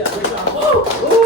Yeah, great job. Woo! Woo!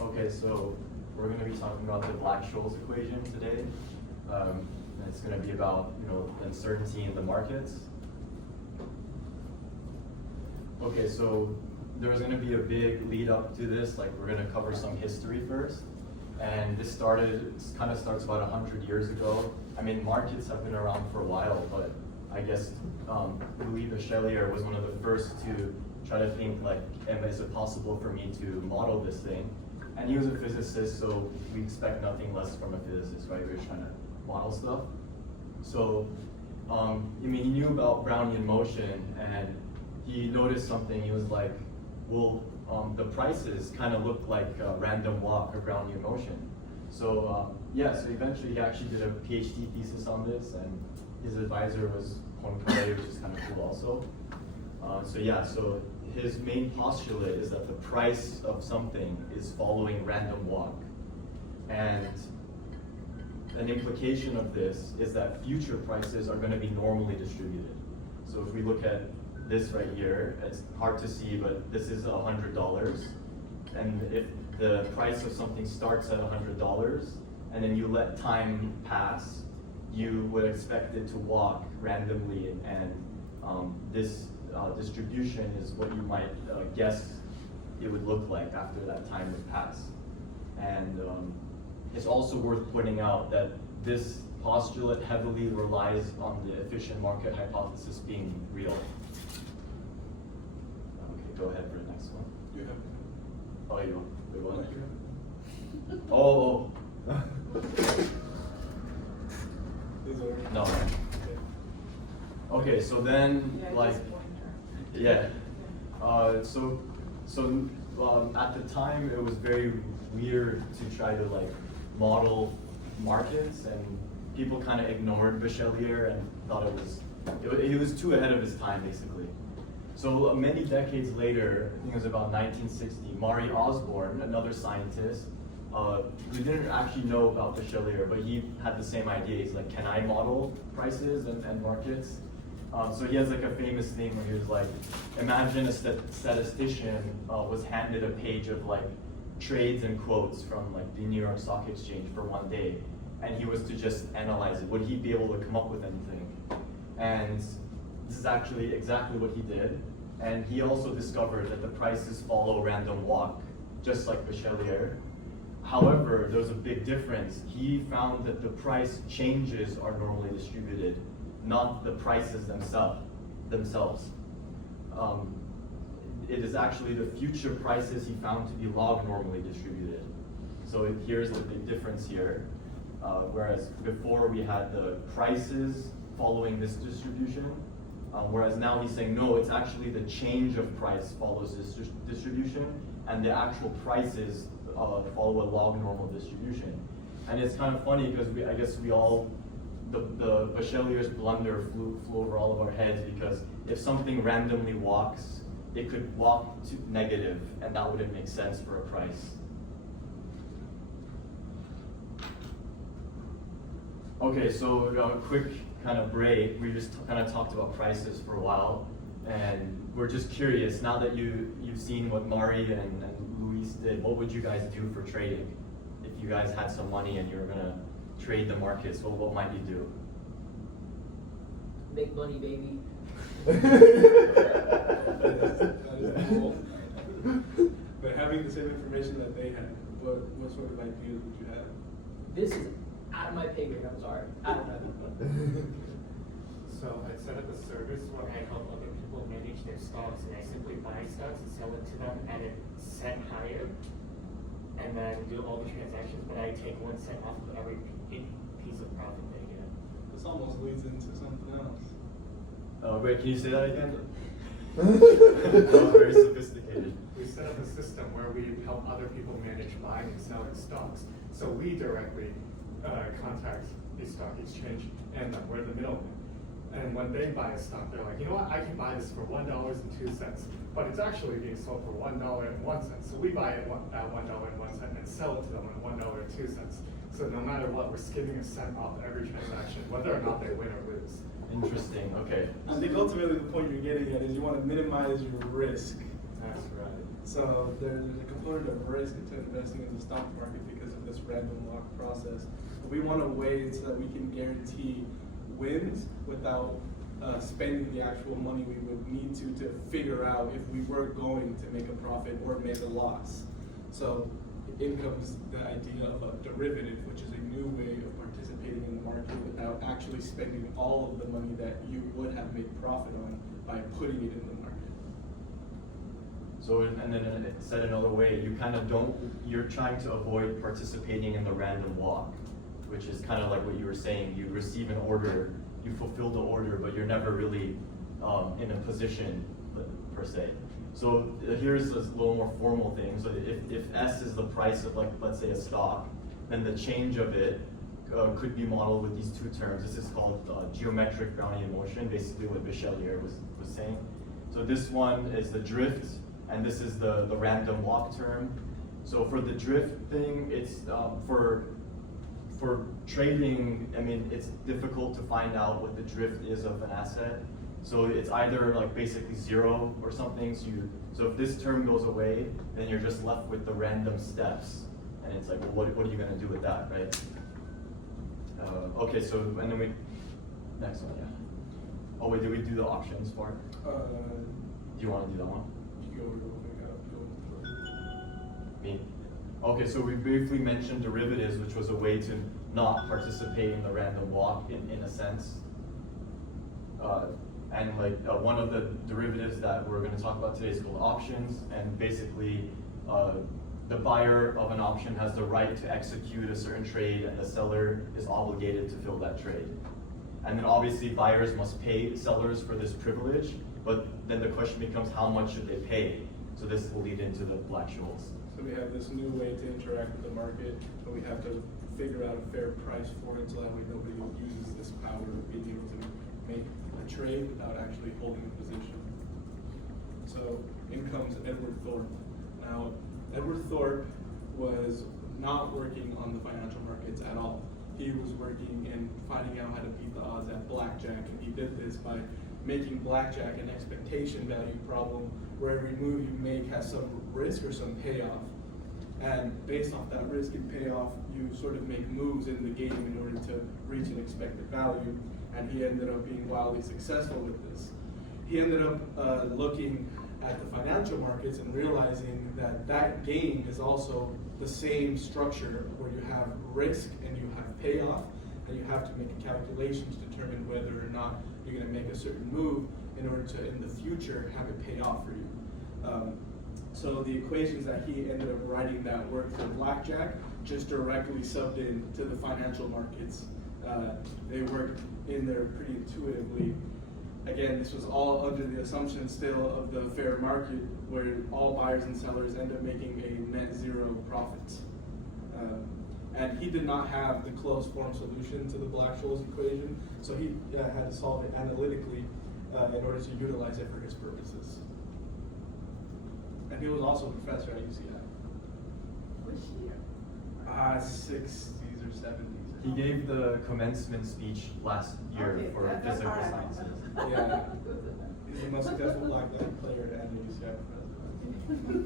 Okay, so we're going to be talking about the Black-Scholes equation today. And it's going to be about uncertainty in the markets. Okay, so there's going to be a big lead up to this. Like, we're going to cover some history first. And this kind of starts about 100 years ago. I mean, markets have been around for a while, but I guess Louis Bachelier was one of the first to try to think like, is it possible for me to model this thing? And he was a physicist, so we expect nothing less from a physicist, right? We're trying to model stuff. So, I mean, he knew about Brownian motion, and he noticed something. He was like, well, the prices kind of look like a random walk or Brownian motion. So, so eventually he actually did a PhD thesis on this, and his advisor was Poincaré, which is kind of cool also. So his main postulate is that the price of something is following random walk. And an implication of this is that future prices are going to be normally distributed. So if we look at this right here, it's hard to see, but this is $100. And if the price of something starts at $100, and then you let time pass, you would expect it to walk randomly, and this distribution is what you might guess it would look like after that time would pass. And it's also worth pointing out that this postulate heavily relies on the efficient market hypothesis being real. Okay, go ahead for the next one. You have Oh, you don't? Wait, what? you have Oh. These are No. Okay, so then, like, yeah. So at the time, it was very weird to try to like model markets, and people kind of ignored Bachelier and thought it was too ahead of his time, basically. So many decades later, I think it was about 1960, Maury Osborne, another scientist, who didn't actually know about Bachelier, but he had the same idea. He's like, can I model prices and markets? So he has like a famous thing where he was like, imagine a statistician was handed a page of like trades and quotes from like the New York Stock Exchange for one day, and he was to just analyze it. Would he be able to come up with anything? And this is actually exactly what he did. And he also discovered that the prices follow random walk, just like Bachelier. However, there's a big difference. He found that the price changes are normally distributed, not the prices themselves. It is actually the future prices he found to be log normally distributed. So here's the big difference here. Whereas before we had the prices following this distribution, whereas now he's saying, no, it's actually the change of price follows this distribution, and the actual prices follow a log normal distribution. And it's kind of funny because I guess we all, the Bachelier's blunder flew over all of our heads, because if something randomly walks, it could walk to negative, and that wouldn't make sense for a price. Okay, so a quick kind of break. We just kind of talked about prices for a while, and we're just curious, now that you've seen what Mari and Luis did, what would you guys do for trading? If you guys had some money and you were gonna trade the markets, well, what might you do? Make money, baby. That is cool. But having the same information that they had, what sort of ideas would you have? This is out of my pay grade, I'm sorry. I don't know. So I set up a service where I help other people manage their stocks, and I simply buy stocks and sell it to them at a cent higher, and then do all the transactions, but I take 1 cent off of every piece of profit they get. This almost leads into something else. Wait, can you say that again? That was very sophisticated. We set up a system where we help other people manage buying and selling stocks. So we directly contact the stock exchange, and we're the middleman. And when they buy a stock, they're like, you know what, I can buy this for $1.02, but it's actually being sold for $1.01. So we buy it at $1.01 and sell it to them at $1.02. So no matter what, we're skimming a cent off every transaction, whether or not they win or lose. Interesting. Okay. I think ultimately the point you're getting at is you want to minimize your risk. That's right. So there's a component of risk into investing in the stock market because of this random walk process. But we want a way so that we can guarantee wins without spending the actual money we would need to figure out if we were going to make a profit or make a loss. So in comes the idea of a derivative, which is a new way of participating in the market without actually spending all of the money that you would have made profit on by putting it in the market. So, and then said another way, you kind of you're trying to avoid participating in the random walk, which is kind of like what you were saying. You receive an order, you fulfill the order, but you're never really in a position per se. So here's a little more formal thing. So if S is the price of, like, let's say a stock, then the change of it could be modeled with these two terms. This is called geometric Brownian motion, basically what Michel here was saying. So this one is the drift, and this is the random walk term. So for the drift thing, it's for trading, I mean, it's difficult to find out what the drift is of an asset. So it's either like basically zero or something. So if this term goes away, then you're just left with the random steps. And it's like, well, what are you gonna do with that, right? Okay, so, and then next one, yeah. Oh wait, did we do the options part? Do you wanna do that one? You go Me? Okay, so we briefly mentioned derivatives, which was a way to not participate in the random walk in a sense. And like one of the derivatives that we're going to talk about today is called options, and basically the buyer of an option has the right to execute a certain trade, and the seller is obligated to fill that trade. And then obviously buyers must pay sellers for this privilege, but then the question becomes how much should they pay? So this will lead into the Black-Scholes. So we have this new way to interact with the market, but we have to figure out a fair price for it so that way nobody uses this power of being able to make a trade without actually holding a position. So in comes Edward Thorpe. Now, Edward Thorpe was not working on the financial markets at all. He was working and finding out how to beat the odds at blackjack, and he did this by making blackjack an expectation value problem where every move you make has some risk or some payoff. And based off that risk and payoff, you sort of make moves in the game in order to reach an expected value. And he ended up being wildly successful with this. He ended up looking at the financial markets and realizing that that game is also the same structure where you have risk and you have payoff, and you have to make a calculation to determine whether or not you're going to make a certain move in order to, in the future, have it pay off for you. So the equations that he ended up writing that worked for blackjack just directly subbed in to the financial markets. They worked in there pretty intuitively. Again, this was all under the assumption still of the fair market, where all buyers and sellers end up making a net zero profit. And he did not have the closed form solution to the Black-Scholes equation, so he had to solve it analytically in order to utilize it for his purposes. And he was also a professor at UCI. Which year? 60s or 70s. He gave the commencement speech last year for physical sciences. Yeah, he's the most successful blackjack player and a UCI professor.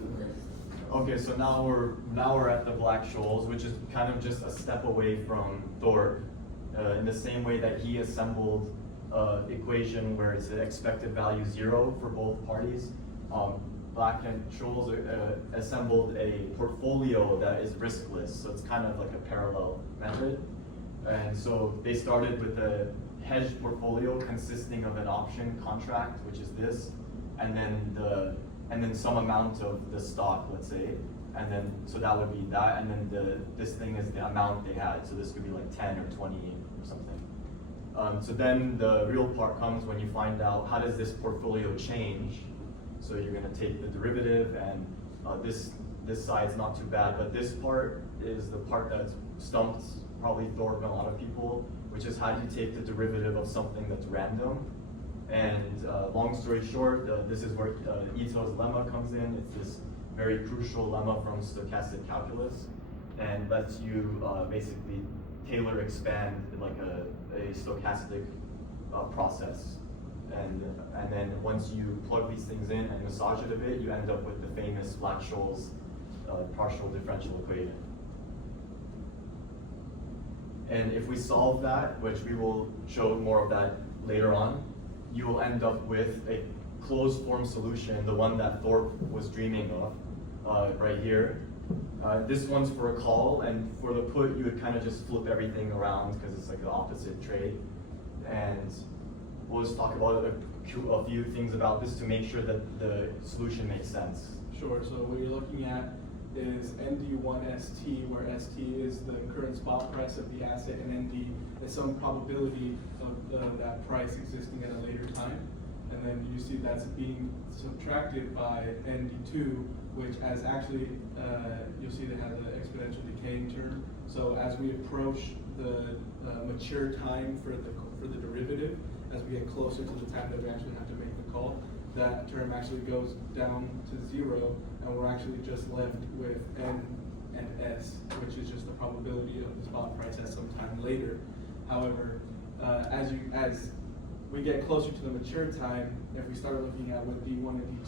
Okay, so now we're at the Black-Scholes, which is kind of just a step away from Thorpe, in the same way that he assembled an equation where it's an expected value 0 for both parties. Black-Scholes assembled a portfolio that is riskless, so it's kind of like a parallel method. And so they started with a hedged portfolio consisting of an option contract, which is this, and then some amount of the stock, let's say, and then so that would be that, and then this thing is the amount they had. So this could be like 10 or 20 or something. So then the real part comes when you find out how does this portfolio change. So you're going to take the derivative, and this side's not too bad, but this part is the part that stumped probably Thorpe and a lot of people, which is how do you take the derivative of something that's random. And long story short, this is where Ito's lemma comes in. It's this very crucial lemma from stochastic calculus, and lets you basically Taylor expand like a stochastic process. And then once you plug these things in and massage it a bit, you end up with the famous Black-Scholes partial differential equation. And if we solve that, which we will show more of that later on, you will end up with a closed form solution, the one that Thorpe was dreaming of, right here. This one's for a call, and for the put, you would kind of just flip everything around because it's like the opposite trade. And we'll just talk about a few things about this to make sure that the solution makes sense. Sure, so what you're looking at is ND1ST, where ST is the current spot price of the asset, and ND is some probability of that price existing at a later time. And then you see that's being subtracted by ND2, which as actually, you'll see that has an exponential decaying term. So as we approach the mature time for the derivative, as we get closer to the time that we actually have to make the call, that term actually goes down to 0, and we're actually just left with N and S, which is just the probability of the spot price at some time later. However, as we get closer to the mature time, if we start looking at what D1 and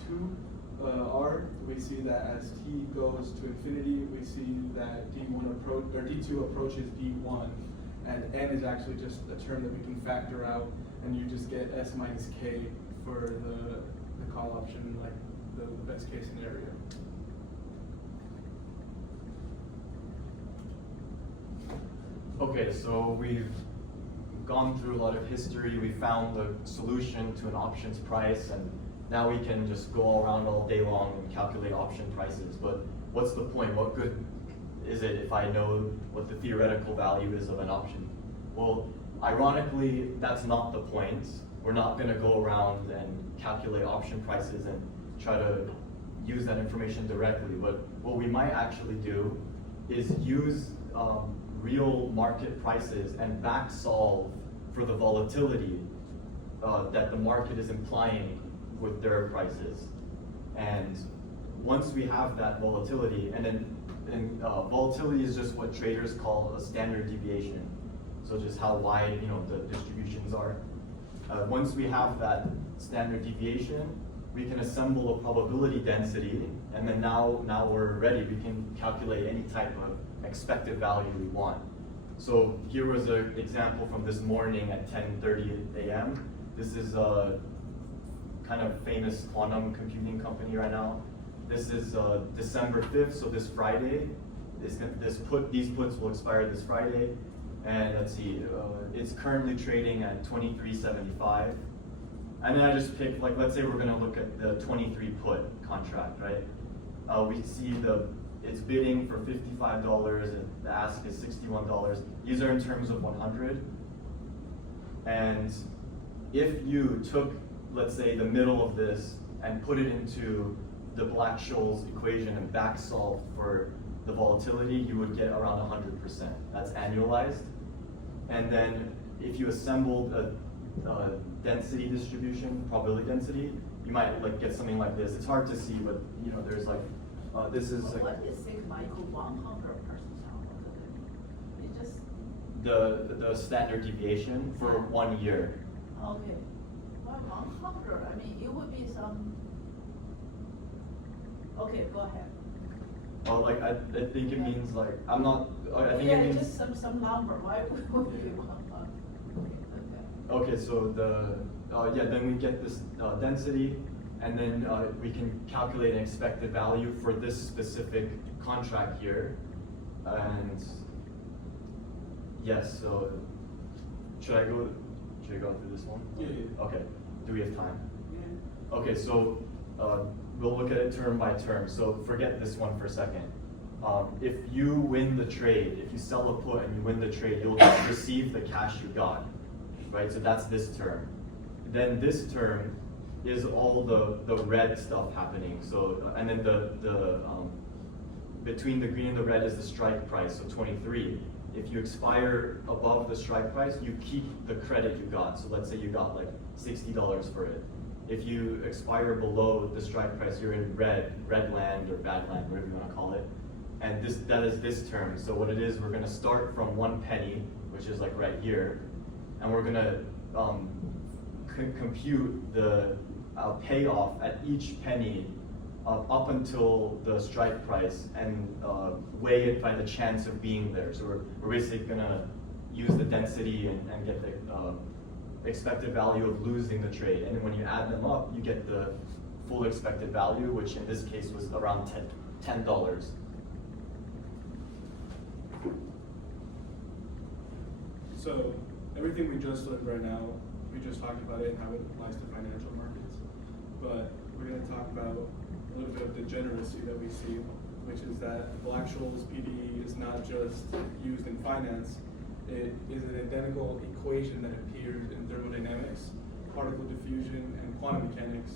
D2 are, we see that as T goes to infinity, we see that D2 approaches D1, and N is actually just a term that we can factor out, and you just get S minus K for the call option, like the best case scenario. Okay, so we've gone through a lot of history. We found the solution to an options price, and now we can just go around all day long and calculate option prices. But what's the point? What good is it if I know what the theoretical value is of an option? Well, ironically, that's not the point. We're not going to go around and calculate option prices and try to use that information directly. But what we might actually do is use real market prices and back solve for the volatility that the market is implying with their prices. And once we have that volatility, and volatility is just what traders call a standard deviation. So just how wide the distributions are. Once we have that standard deviation, we can assemble a probability density, and then now we're ready. We can calculate any type of expected value we want. So here was an example from this morning at 10:30 a.m. This is a kind of famous quantum computing company right now. This is December 5th, so this Friday. These puts will expire this Friday. And let's see, it's currently trading at 23.75. And then I just picked, like, let's say we're gonna look at the 23 put contract, right? We see it's bidding for $55, and the ask is $61. These are in terms of 100. And if you took, let's say, the middle of this and put it into the Black-Scholes equation and back solved for the volatility, you would get around 100%. That's annualized. And then if you assembled a density distribution, probability density, you might get something like this. It's hard to see, but there's this is what is sigma equal 100%? It's just the standard deviation for 1 year. okay. Well, 100. I mean, it would be some. Okay, go ahead. Well, I think it means I'm not. I think it means just some number. Why would you want 100? Okay. Okay, so then we get this density, and then we can calculate an expected value for this specific contract here. And yes, so should I go through this one? Yeah, yeah. Okay. Do we have time? Yeah. Okay, so we'll look at it term by term. So forget this one for a second. If you win the trade, if you sell a put and you win the trade, you'll just receive the cash you got, right? So that's this term. Then this term is all the red stuff happening. So and then the between the green and the red is the strike price, so 23. If you expire above the strike price, you keep the credit you got. So let's say you got like $60 for it. If you expire below the strike price, you're in red land or bad land, whatever you want to call it. And that is this term. So what it is, we're going to start from 1 penny, which is like right here, and we're going to compute the payoff at each penny up until the strike price and weigh it by the chance of being there. So we're basically going to use the density and get the expected value of losing the trade. And when you add them up, you get the full expected value, which in this case was around $10. So everything we just learned right now, we just talked about it and how it applies to financial markets. But we're going to talk about a little bit of degeneracy that we see, which is that Black-Scholes PDE is not just used in finance. It is an identical equation that appears in thermodynamics, particle diffusion, and quantum mechanics.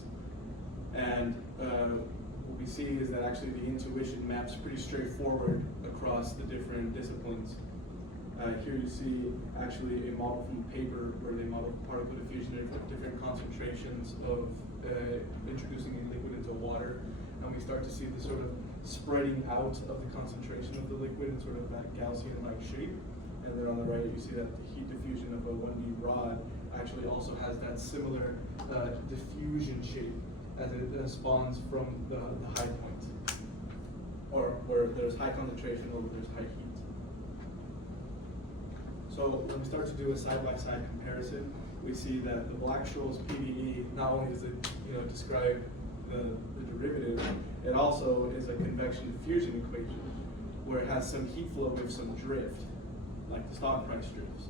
And what we see is that actually the intuition maps pretty straightforward across the different disciplines. Here you see actually a model from paper where they model particle diffusion at different concentrations of introducing a liquid into water. And we start to see the sort of spreading out of the concentration of the liquid in sort of that Gaussian-like shape. And then on the right, you see that the heat diffusion of a 1D rod actually also has that similar diffusion shape as it spawns from the high point, or where there's high concentration or where there's high heat. So when we start to do a side-by-side comparison, we see that the Black-Scholes PDE, not only does it describe the derivative, it also is a convection diffusion equation where it has some heat flow with some drift, like the stock price drifts.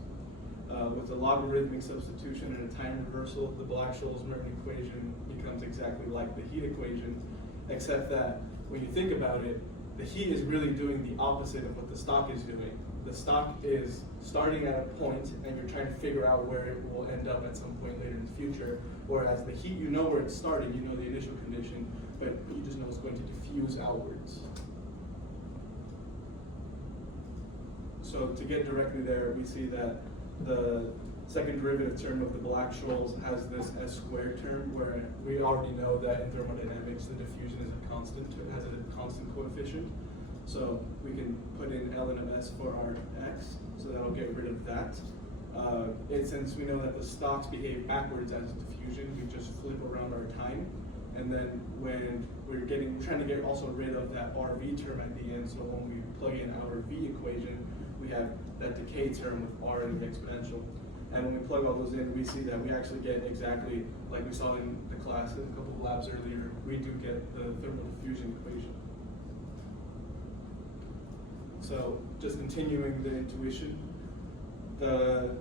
With a logarithmic substitution and a time reversal, the Black-Scholes-Merton equation becomes exactly like the heat equation, except that when you think about it, the heat is really doing the opposite of what the stock is doing. The stock is starting at a point and you're trying to figure out where it will end up at some point later in the future, whereas the heat, you know where it's starting, you know the initial condition, but you just know it's going to diffuse outwards. So to get directly there, we see that the second derivative term of the Black-Scholes has this S squared term, where we already know that in thermodynamics the diffusion is a constant, it has a constant coefficient. So we can put in ln of S for our x, so that'll get rid of that. And since we know that the stocks behave backwards as diffusion, we just flip around our time. And then when we're trying to get also rid of that RV term at the end, so when we plug in our V equation, we have that decay term with R in the exponential. And when we plug all those in, we see that we actually get exactly like we saw in the class in a couple of labs earlier, we do get the thermal diffusion equation. So just continuing the intuition, the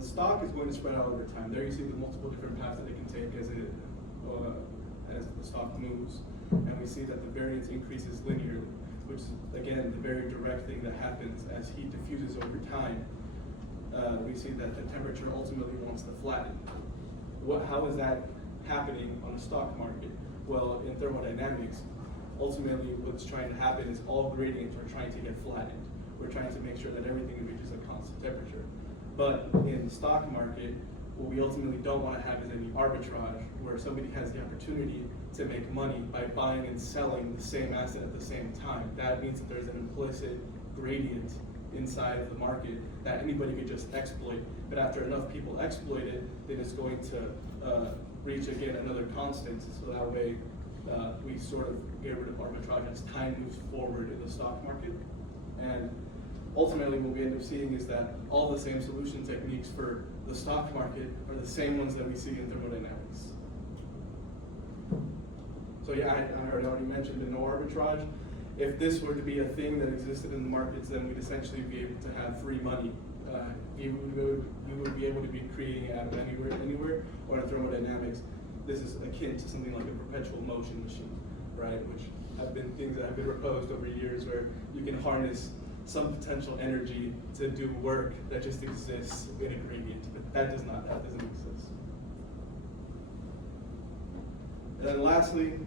stock is going to spread out over time. There you see the multiple different paths that it can take as the stock moves. And we see that the variance increases linearly, which is, again, the very direct thing that happens as heat diffuses over time. We see that the temperature ultimately wants to flatten. How is that happening on the stock market? Well, in thermodynamics, ultimately what's trying to happen is all gradients are trying to get flattened. We're trying to make sure that everything reaches a constant temperature. But in the stock market, what we ultimately don't want to have is any arbitrage where somebody has the opportunity to make money by buying and selling the same asset at the same time. That means that there's an implicit gradient inside of the market that anybody could just exploit. But after enough people exploit it, then it's going to reach again another constant. So that way we sort of get rid of arbitrage as time moves forward in the stock market. And ultimately what we end up seeing is that all the same solution techniques for the stock market are the same ones that we see in thermodynamics. So yeah, I already mentioned the no arbitrage. If this were to be a thing that existed in the markets, then we'd essentially be able to have free money. You would be able to be creating it out of anywhere, or in thermodynamics, this is akin to something like a perpetual motion machine, right? Which have been things that have been proposed over years where you can harness some potential energy to do work that just exists in a gradient, but that doesn't exist. And then lastly,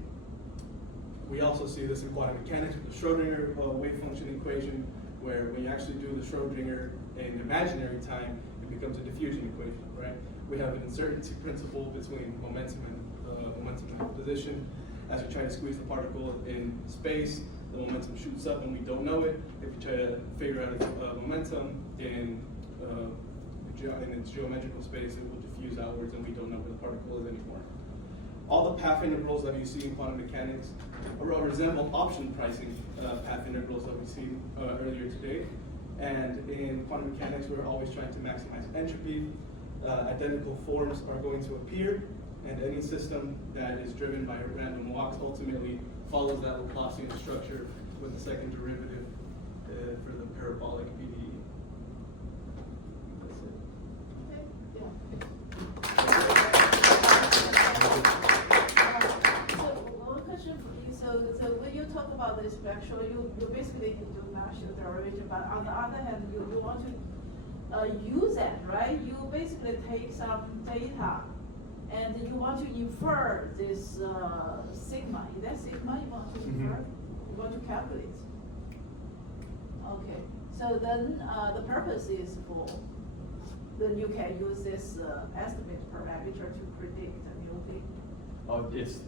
we also see this in quantum mechanics with the Schrodinger wave function equation, where when you actually do the Schrodinger in imaginary time, it becomes a diffusion equation, right? We have an uncertainty principle between momentum and position. As we try to squeeze the particle in space, the momentum shoots up and we don't know it. If you try to figure out its momentum in its geometrical space, it will diffuse outwards and we don't know where the particle is anymore. All the path integrals that you see in quantum mechanics resemble option pricing path integrals that we've seen earlier today. And in quantum mechanics, we're always trying to maximize entropy. Identical forms are going to appear, and any system that is driven by random walks ultimately follows that Laplacian structure with the second derivative for the parabolic PDE. That's it. Okay, yeah. One question for you. So when you talk about this Black-Scholes, you basically do Nash derivation, but on the other hand, you want to use it, right? You basically take some data and you want to infer this sigma. Is that sigma you want to infer? You want to calculate? Okay. So then the purpose is for, then you can use this estimate parameter to predict a new thing. It's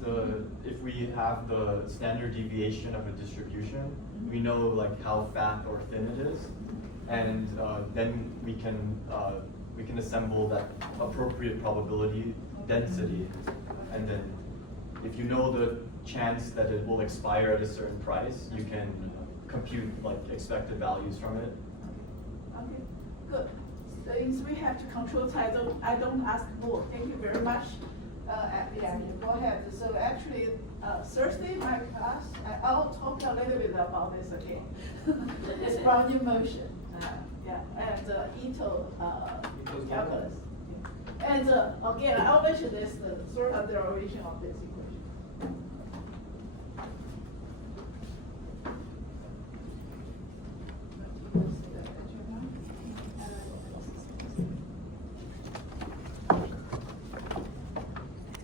if we have the standard deviation of a distribution, we know like how fat or thin it is, and then we can assemble that appropriate probability density, and then if you know the chance that it will expire at a certain price, you can compute like expected values from it. Okay, good. Since we have to control time, I don't ask more. Thank you very much. Yeah, go ahead. So actually, Thursday my class, I'll talk a little bit about this again. It's Brownian motion, yeah, and Ito calculus. And again, I'll mention this, the sort of derivation of this equation.